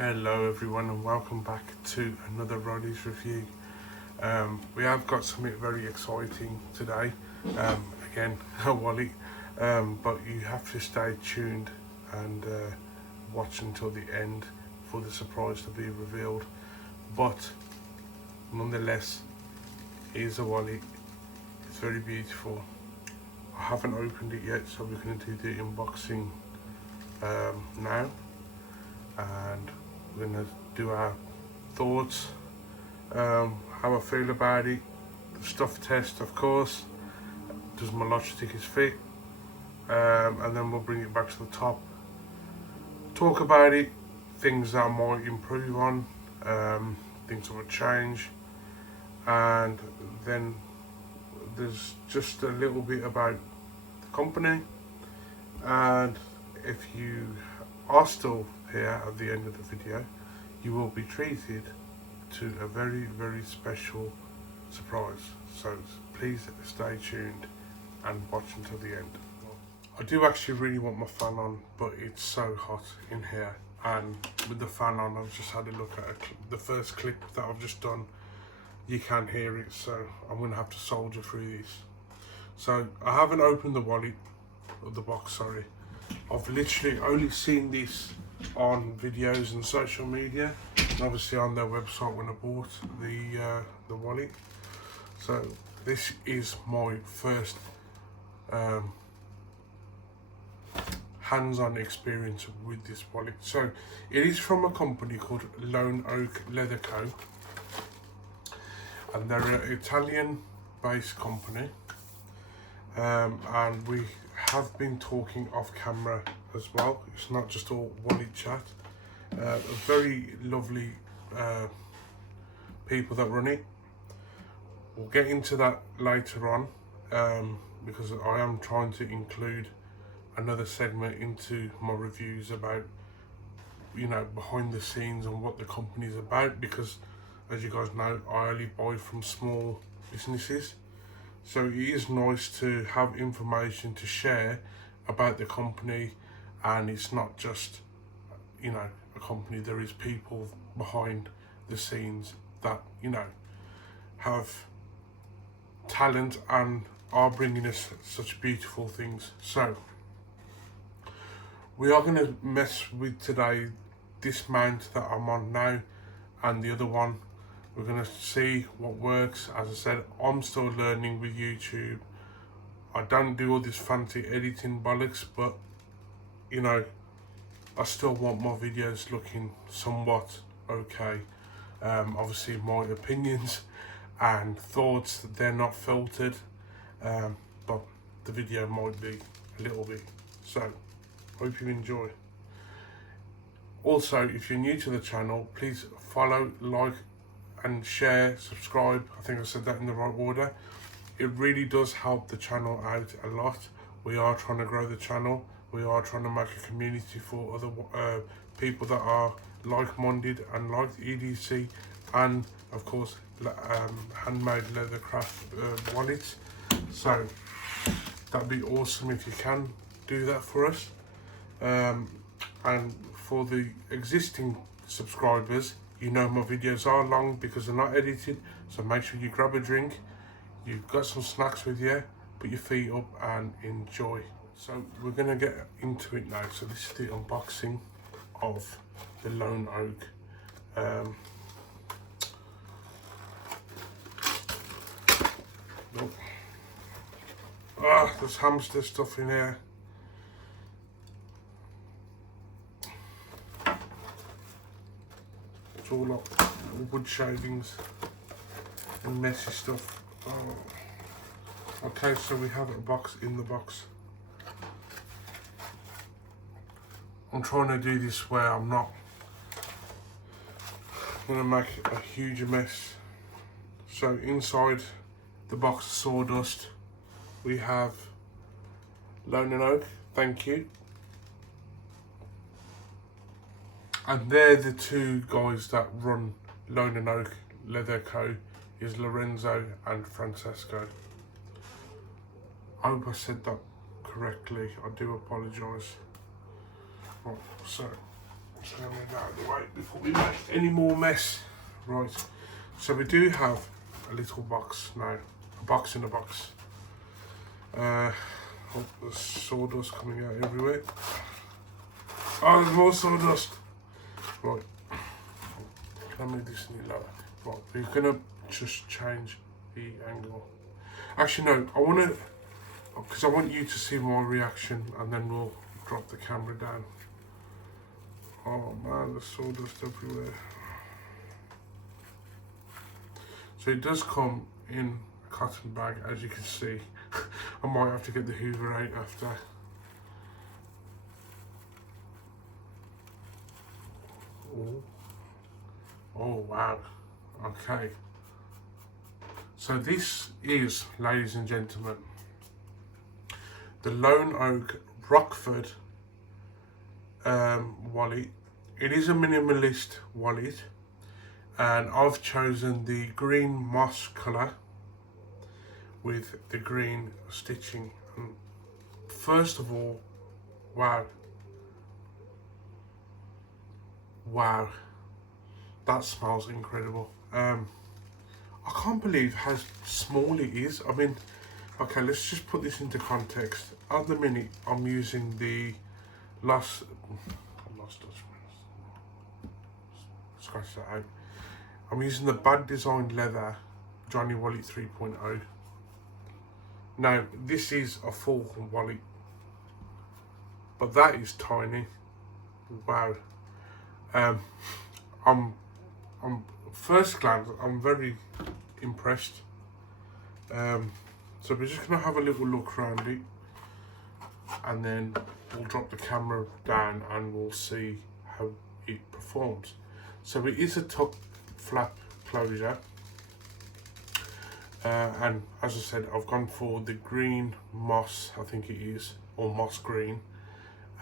Hello everyone and welcome back to another Rollies Review. We have got something very exciting today, again a wallet, but you have to stay tuned and watch until the end for the surprise to be revealed. But nonetheless, it is a wallet, it's very beautiful. I haven't opened it yet, so we're going to do the unboxing now, and we're going to do our thoughts, how I feel about it, the stuff test of course, does my lodge stickers fit, and then we'll bring it back to the top, talk about it, things that I might improve on, things I would change, and then there's just a little bit about the company. And if you are still here at the end of the video, you will be treated to a very special surprise, so please stay tuned and watch until the end. I do actually really want my fan on, but it's so hot in here, and with the fan on I've just had a look at the first clip that I've just done. You can hear it, so I'm going to have to soldier through this. So I haven't opened the wallet, or the box, sorry. I've literally only seen this on videos and social media, and obviously on their website when I bought the wallet. So this is my first hands-on experience with this wallet. So it is from a company called Lone Oak Leather Co, and they're an Italian-based company, and we have been talking off camera as well. It's not just all wallet chat. A very lovely people that run it. We'll get into that later on, because I am trying to include another segment into my reviews about, you know, behind the scenes and what the company is about, because as you guys know, I only buy from small businesses. So it is nice to have information to share about the company, and it's not just, you know, a company. There is people behind the scenes that, you know, have talent and are bringing us such beautiful things. So we are going to mess with today this mount that I'm on now and the other one. We're going to see what works. As I said, I'm still learning with YouTube. I don't do all this fancy editing bollocks, but you know, I still want my videos looking somewhat okay. Obviously my opinions and thoughts, they're not filtered, but the video might be a little bit. So hope you enjoy. Also, if you're new to the channel, please follow, like and share, subscribe. I think I said that in the right order. It really does help the channel out a lot. We are trying to grow the channel. We are trying to make a community for other people that are like-minded and like the EDC, and of course handmade leather craft wallets. So that'd be awesome if you can do that for us. And for the existing subscribers, you know my videos are long because they're not edited, so make sure you grab a drink, you've got some snacks with you, put your feet up and enjoy. So we're going to get into it now. So this is the unboxing of the Lone Oak. There's hamster stuff in here. It's all like wood shavings and messy stuff. Oh. Okay, so we have a box in the box. I'm trying to do this where I'm not going to make a huge mess. So inside the box of sawdust, we have Lone Oak, thank you. And they're the two guys that run Lone Oak Leather Co, is Lorenzo and Francesco. I hope I said that correctly. I do apologise. Right, so Just going to move that out of the way before we make any more mess. Right, so we do have a little box now, a box in a box. Oh, there's sawdust coming out everywhere. Oh, there's more sawdust. Right, let me move this a little lower. Right, we're going to just change the angle. Actually, no, I want to, because I want you to see my reaction, and then we'll drop the camera down. Oh man, there's sawdust everywhere. So it does come in a cotton bag, as you can see. I might have to get the Hoover out after. Oh wow, okay. So this is, ladies and gentlemen, the Lone Oak Rockford wallet. It is a minimalist wallet, and I've chosen the green moss colour with the green stitching. And first of all, wow, that smells incredible. I can't believe how small it is. I mean, okay, let's just put this into context. At the minute, I'm using the scratch that out. I'm using the Bad Design Leather Johnny Wallet 3.0. Now, this is a full wallet, but that is tiny. Wow. I'm first glance, I'm very impressed. So we're just gonna have a little look around it, and then we'll drop the camera down and we'll see how it performs. So it is a top flap closure, and as I said, I've gone for the green moss, I think it is, or moss green,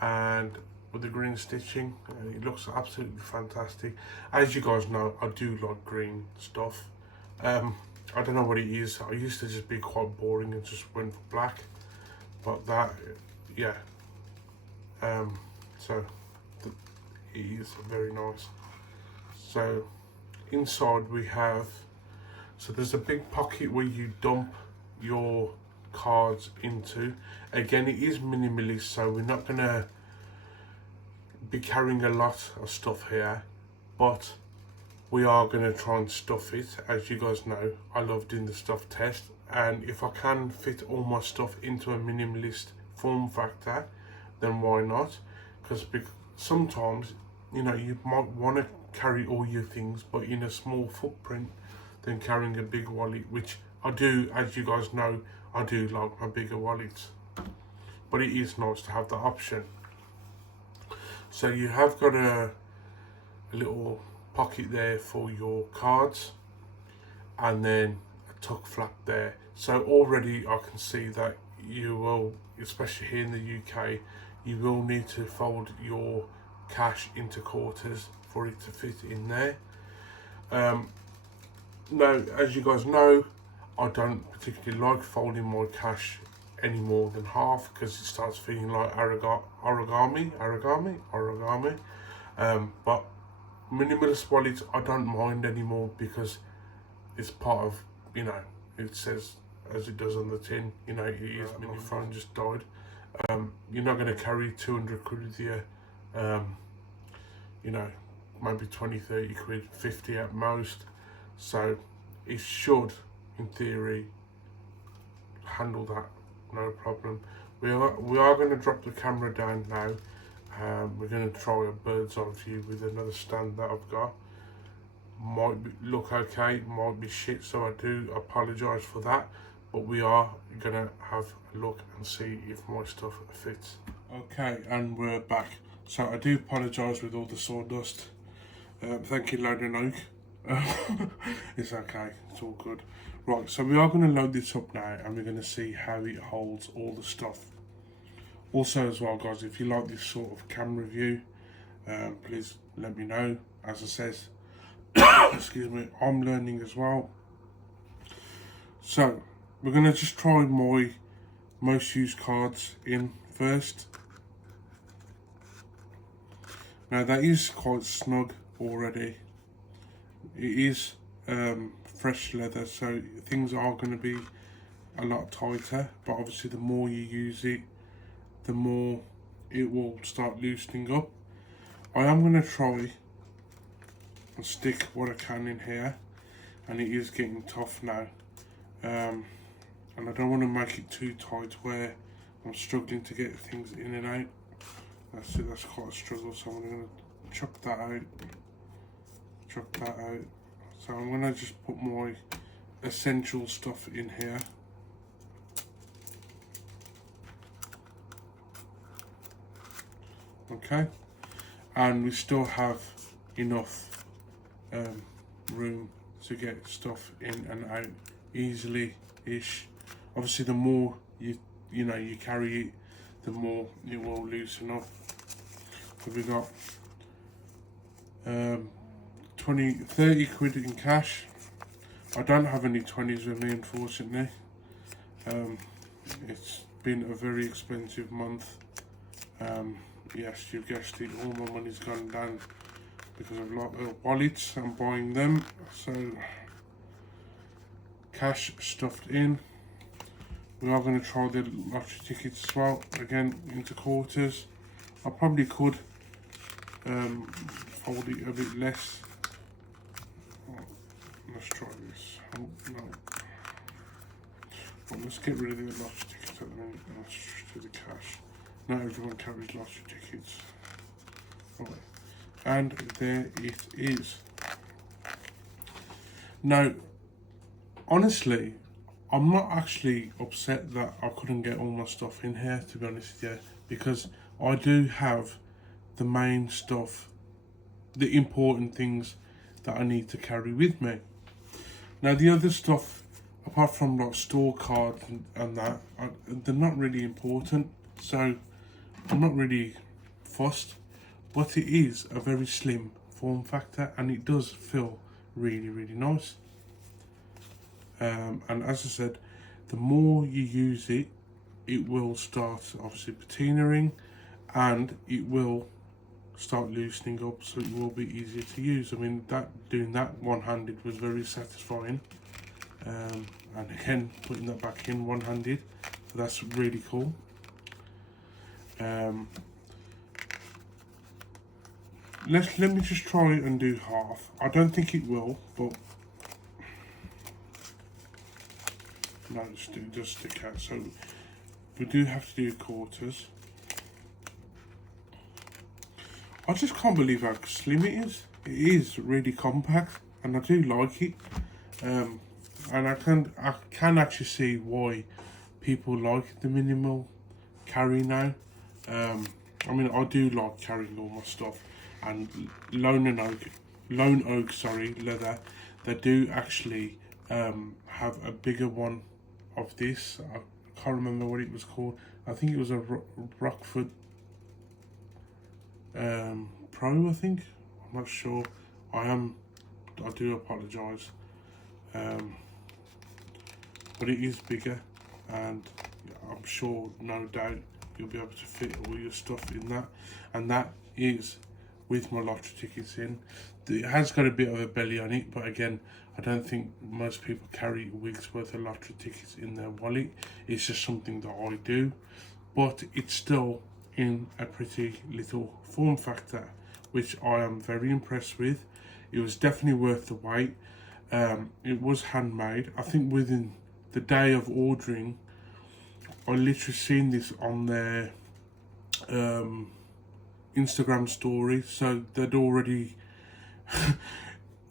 and with the green stitching, it looks absolutely fantastic. As you guys know, I do like green stuff. I don't know what it is. I used to just be quite boring and just went for black, but that, yeah. So it is very nice. So inside we have, so there's a big pocket where you dump your cards into. Again, it is minimalist, so we're not gonna be carrying a lot of stuff here, but we are going to try and stuff it. As you guys know, I love doing the stuff test, and if I can fit all my stuff into a minimalist form factor, then why not? Because sometimes, you know, you might want to carry all your things, but in a small footprint, than carrying a big wallet, which I do. As you guys know, I do like my bigger wallets, but it is nice to have the option. So you have got a little pocket there for your cards, and then a tuck flap there. So already I can see that you will, especially here in the UK, you will need to fold your cash into quarters for it to fit in there. Now, as you guys know, I don't particularly like folding my cash any more than half, because it starts feeling like origami. But minimalist wallets I don't mind anymore, because it's part of, you know, it says as it does on the tin, you know, it is minimalist. My phone just died. You're not going to carry 200 quid with you, you know, maybe 20, 30 quid, 50 at most. So it should, in theory, handle that no problem. We are going to drop the camera down now. We're going to try a bird's eye view with another stand that I've got. Might look okay, might be shit, so I do apologise for that. But we are going to have a look and see if my stuff fits. Okay, and we're back. So I do apologise with all the sawdust. Thank you, Lone Oak. It's okay, it's all good. Right, so we are going to load this up now, and we're going to see how it holds all the stuff. Also as well, guys, if you like this sort of camera view, please let me know. As I says, excuse me, I'm learning as well. So we're going to just try my most used cards in first. Now that is quite snug already. It is fresh leather, so things are going to be a lot tighter, but obviously the more you use it, the more it will start loosening up. I am going to try and stick what I can in here, and it is getting tough now, and I don't want to make it too tight where I'm struggling to get things in and out. That's quite a struggle, so I'm going to chuck that out. So I'm going to just put my essential stuff in here. Okay, and we still have enough room to get stuff in and out easily-ish. Obviously, the more you carry it, the more it will loosen up. So we got 30 quid in cash. I don't have any 20s with me, unfortunately. It's been a very expensive month. Yes, you guessed it, all my money's gone down because of wallets. I'm buying them, so cash stuffed in. We are going to try the lottery tickets as well, again into quarters. I probably could fold it a bit less. Let's try this. Oh, no. Well, let's get rid of the lottery tickets at the minute. Let's just do the cash. Not everyone carries lottery tickets. Right. And there it is. Now, honestly, I'm not actually upset that I couldn't get all my stuff in here, to be honest with you, because I do have the main stuff, the important things that I need to carry with me. Now, the other stuff, apart from like store cards and that, they're not really important, so I'm not really fussed, but it is a very slim form factor and it does feel really, really nice. And as I said, the more you use it, it will start obviously patinaing and it will start loosening up, so it will be easier to use. I mean, doing that one-handed was very satisfying. And again, putting that back in one-handed, so that's really cool. Let me just try and do half. I don't think it will, but no, just stick out. So we do have to do quarters. I just can't believe how slim it is. It is really compact, and I do like it. And I can actually see why people like the minimal carry now. I mean, I do like carrying all my stuff, and Lone Oak, leather. They do actually have a bigger one of this. I can't remember what it was called. I think it was a Rockford Pro, I think. I'm not sure. I do apologise. But it is bigger, and I'm sure, no doubt, you'll be able to fit all your stuff in that. And that is with my lottery tickets in. It has got a bit of a belly on it, but again, I don't think most people carry a week's worth of lottery tickets in their wallet. It's just something that I do, but it's still in a pretty little form factor, which I am very impressed with. It was definitely worth the wait. It was handmade. I think within the day of ordering, I literally seen this on their Instagram story, so they'd already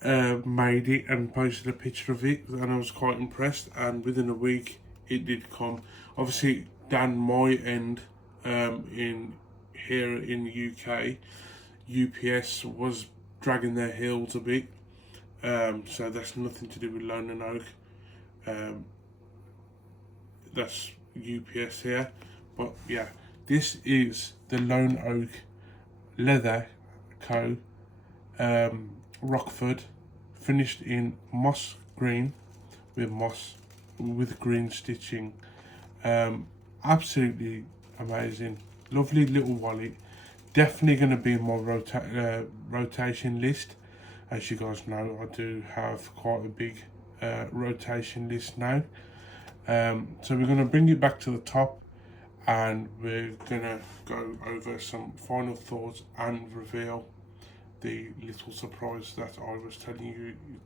made it and posted a picture of it, and I was quite impressed. And within a week it did come. Obviously down my end, in here in the UK, UPS was dragging their heels a bit, so that's nothing to do with Lone and Oak. That's UPS here, but yeah, this is the Lone Oak Leather Co. Rockford, finished in moss green with green stitching. Absolutely amazing, lovely little wallet. definitely going to be in my rotation list. As you guys know, I do have quite a big rotation list now. So we're going to bring it back to the top, and we're going to go over some final thoughts and reveal the little surprise that I was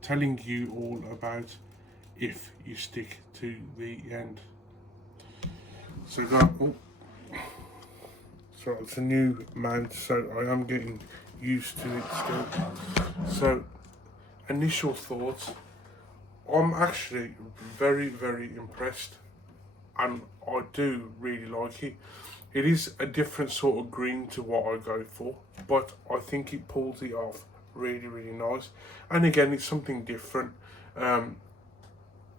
telling you all about if you stick to the end. So so it's a new mount, so I am getting used to it still. So initial thoughts, I'm actually very, very impressed, and I do really like it. It is a different sort of green to what I go for, but I think it pulls it off really, really nice. And again, it's something different. I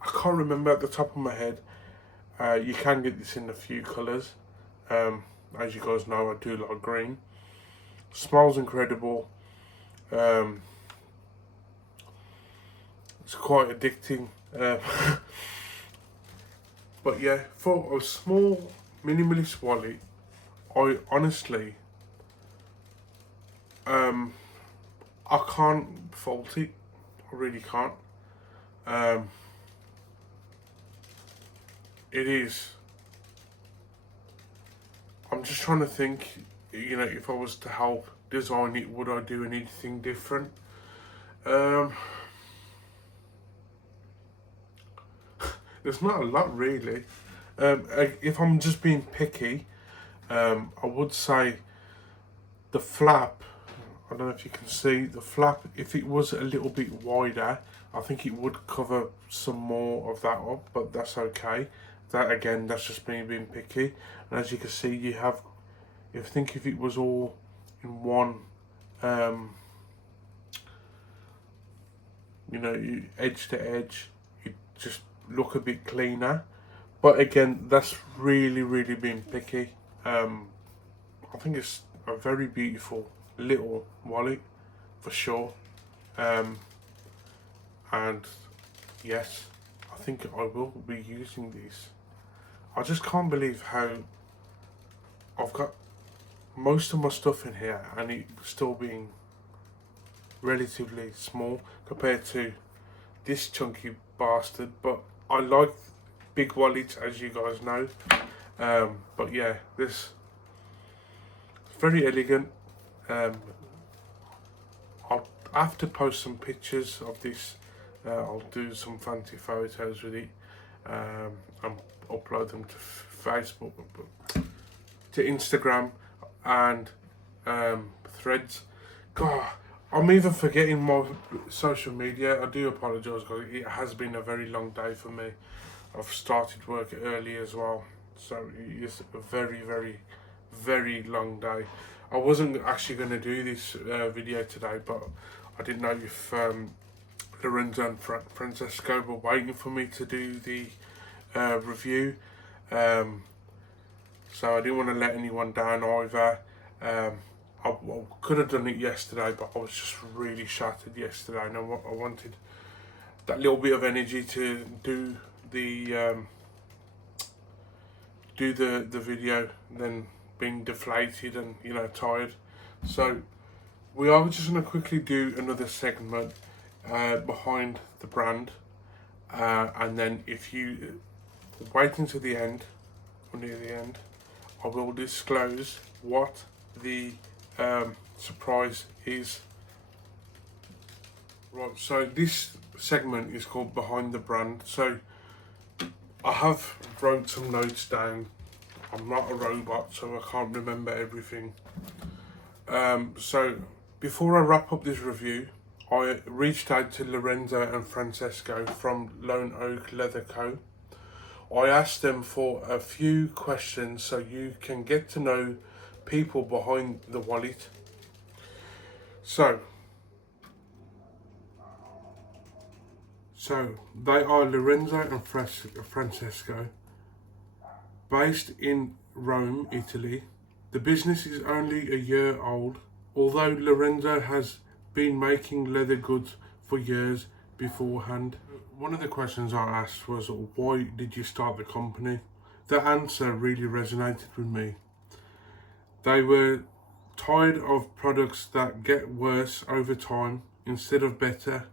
can't remember at the top of my head. You can get this in a few colours. As you guys know, I do like green. Smells incredible. It's quite addicting. But yeah, for a small minimalist wallet, I honestly, I can't fault it. I really can't. It is. I'm just trying to think, you know, if I was to help design it, would I do anything different? There's not a lot really. If I'm just being picky, I would say the flap, I don't know if you can see the flap, if it was a little bit wider, I think it would cover some more of that up, but that's okay. That again, that's just me being picky. And as you can see, you have, if it was all in one, you know, edge to edge, it just look a bit cleaner. But again, that's really, really being picky. I think it's a very beautiful little wallet for sure. And yes, I think I will be using these. I just can't believe how I've got most of my stuff in here and it still being relatively small compared to this chunky bastard. But I like big wallets, as you guys know. But yeah, this is very elegant. I'll have to post some pictures of this. I'll do some fancy photos with it and upload them to Facebook, to Instagram and Threads. God, I'm even forgetting my social media. I do apologise, guys. It has been a very long day for me. I've started work early as well, so it is a very, very, very long day. I wasn't actually going to do this video today, but I didn't know if Lorenzo and Francesco were waiting for me to do the review, so I didn't want to let anyone down either. I could have done it yesterday, but I was just really shattered yesterday, and I wanted that little bit of energy to do the video, then being deflated and, you know, tired. So we are just going to quickly do another segment behind the brand, and then if you wait until the end or near the end, I will disclose what the surprise is. Right, so this segment is called Behind the Brand. So I have wrote some notes down. I'm not a robot, so I can't remember everything. So before I wrap up this review, I reached out to Lorenzo and Francesco from Lone Oak Leather Co. I asked them for a few questions so you can get to know people behind the wallet. So they are Lorenzo and Francesco, based in Rome, Italy. The business is only a year old, although Lorenzo has been making leather goods for years beforehand. One of the questions I asked was, why did you start the company? The answer really resonated with me. They were tired of products that get worse over time instead of better.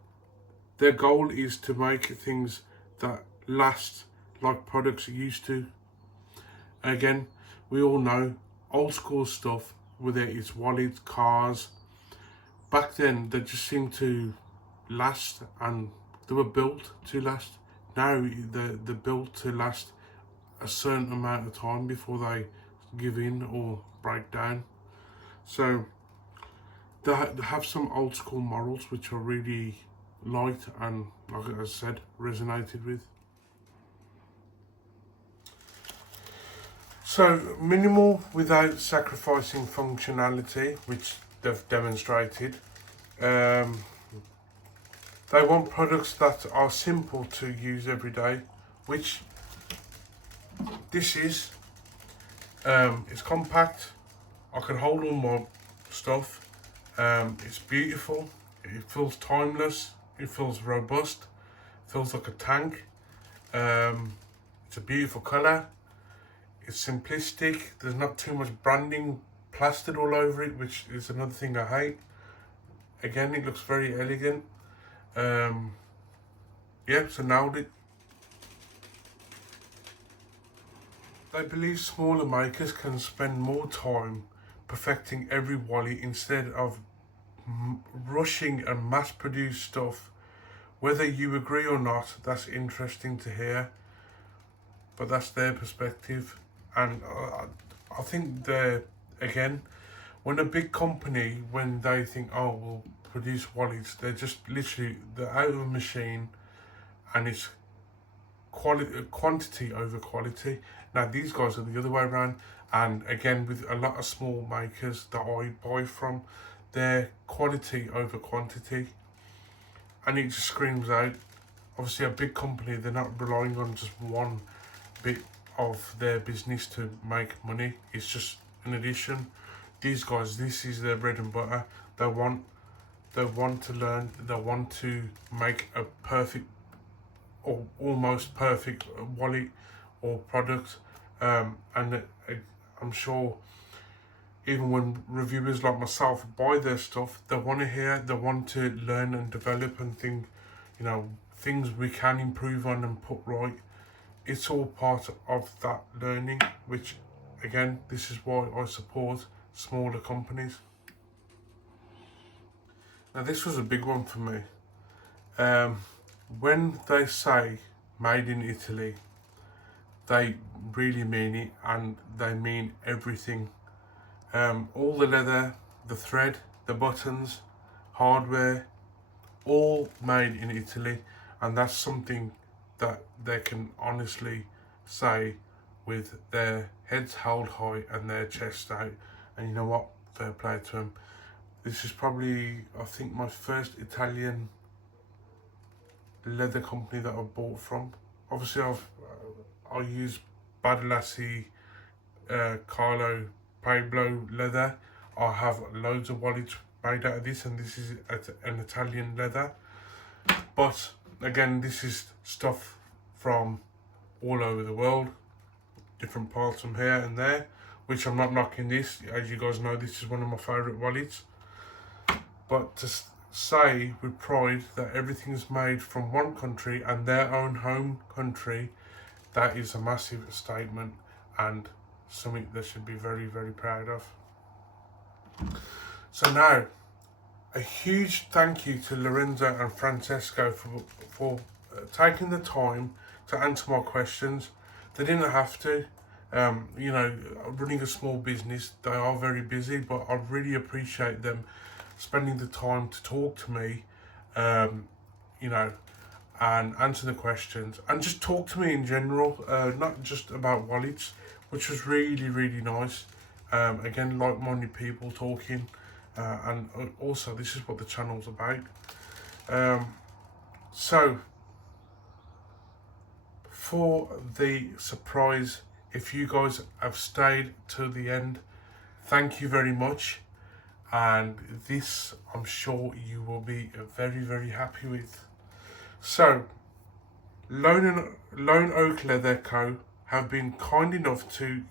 Their goal is to make things that last like products used to. Again, we all know old school stuff, whether it's wallets, cars, back then they just seemed to last and they were built to last. Now they're built to last a certain amount of time before they give in or break down. So they have some old school morals which I really liked and, like I said, resonated with. So minimal without sacrificing functionality, which they've demonstrated. They want products that are simple to use every day, which this is. It's compact. I can hold all my stuff. It's beautiful. It feels timeless. It feels robust. It feels like a tank. It's a beautiful colour. It's simplistic. There's not too much branding plastered all over it, which is another thing I hate. Again, it looks very elegant. Yeah, so nailed it. They believe smaller makers can spend more time perfecting every wallet instead of rushing and mass-produce stuff. Whether you agree or not, that's interesting to hear, but that's their perspective. And I think again, when a big company, when they think, oh, we'll produce wallets, they're just literally, they're out of a machine, and it's quantity over quality. Now these guys are the other way around, and again, with a lot of small makers that I buy from, they're quality over quantity, and it just screams out. Obviously a big company, they're not relying on just one bit of their business to make money. It's just an addition. These guys, this is their bread and butter. They want to learn, they want to make a perfect or almost perfect wallet or product, and I'm sure even when reviewers like myself buy their stuff, they want to hear, they want to learn and develop and think, you know, things we can improve on and put right. It's all part of that learning, which again, this is why I support smaller companies. Now this was a big one for me. When they say made in Italy, they really mean it, and they mean everything. All the leather, the thread, the buttons, hardware, all made in Italy, and that's something that they can honestly say with their heads held high and their chest out. And you know what? Fair play to them. This is probably, I think, my first Italian leather company that I've bought from. Obviously I use Badalassi, Carlo, Pablo leather. I have loads of wallets made out of this, and this is an Italian leather. But again, this is stuff from all over the world, different parts from here and there, which I'm not knocking this. As you guys know, this is one of my favourite wallets. But to say with pride that everything is made from one country and their own home country, that is a massive statement and something they should be very, very proud of. So now, a huge thank you to Lorenzo and Francesco for taking the time to answer my questions. They didn't have to. You know, running a small business, they are very busy, but I really appreciate them spending the time to talk to me, you know, and answer the questions and just talk to me in general, not just about wallets, which was really, really nice. Again, like-minded people talking, and also this is what the channel's about. So for the surprise, if you guys have stayed to the end, thank you very much. And this, I'm sure you will be very, very happy with. So, Lone Oak Leather Co. have been kind enough to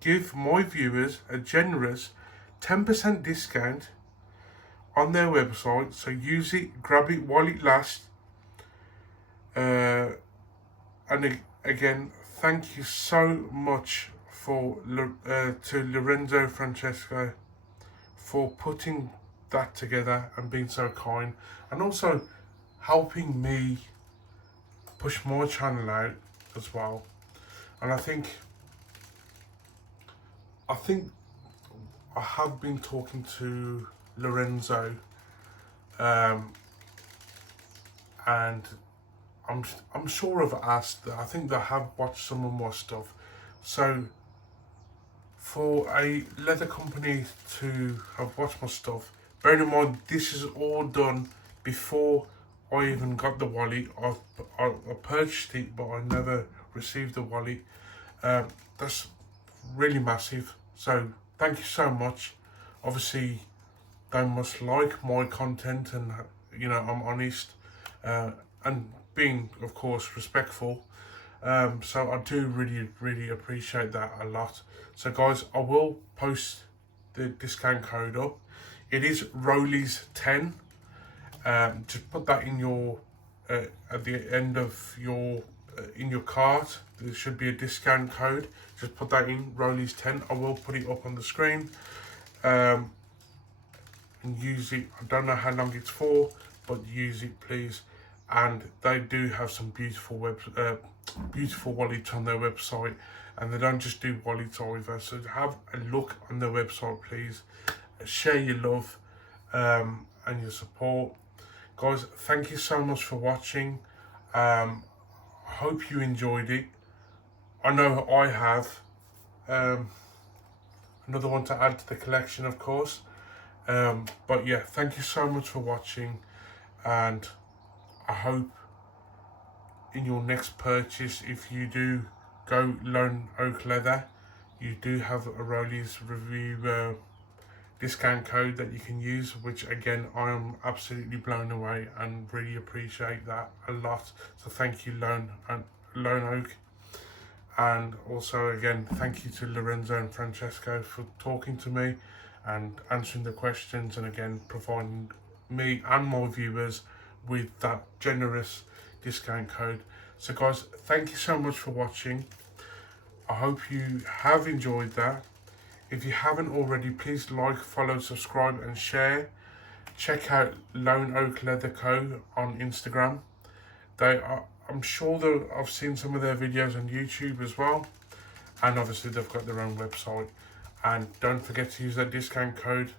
give my viewers a generous 10% discount on their website. So use it, grab it while it lasts. And again, thank you so much to Lorenzo Francesco for putting that together and being so kind, and also helping me push my channel out as well. And I think I have been talking to Lorenzo, and I'm sure I've asked that. I think they have watched some of my stuff. So for a leather company to have watched my stuff, bearing in mind this is all done before I even got the wallet. I purchased it, but I never received the wallet. That's really massive. So thank you so much. Obviously, they must like my content, and I'm honest, and being, of course, respectful. So I do really appreciate that a lot. So guys, I will post the discount code up. It is Rollies 10. Just put that in your at the end of your in your cart. There should be a discount code. Just put that in, Rollies 10. I will put it up on the screen. And use it. I don't know how long it's for, but use it please. And they do have some beautiful wallets on their website, and they don't just do wallets either. So have a look on their website, please. Share your love and your support, guys. Thank you so much for watching. I hope you enjoyed it. I know I have. Another one to add to the collection, of course. But yeah, thank you so much for watching, and I hope in your next purchase, if you do go Lone Oak Leather, you do have a Rollies Review discount code that you can use, which again, I am absolutely blown away and really appreciate that a lot. So thank you, Lone Oak. And also again, thank you to Lorenzo and Francesco for talking to me and answering the questions, and again providing me and my viewers with that generous discount code. So guys, thank you so much for watching. I hope you have enjoyed that. If you haven't already, please like, follow, subscribe and share. Check out Lone Oak Leather Co on Instagram. I'm sure that I've seen some of their videos on YouTube as well, and obviously they've got their own website. And don't forget to use that discount code.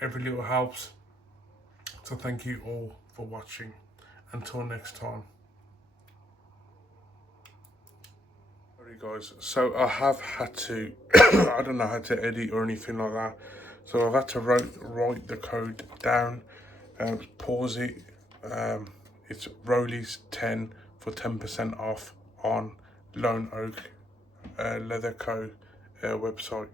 Every little helps. So thank you all for watching. Until next time. Sorry guys, so I have had to I don't know how to edit or anything like that, so I've had to write the code down, pause it. It's Rollies 10 for 10% off on Lone Oak Leather Co website.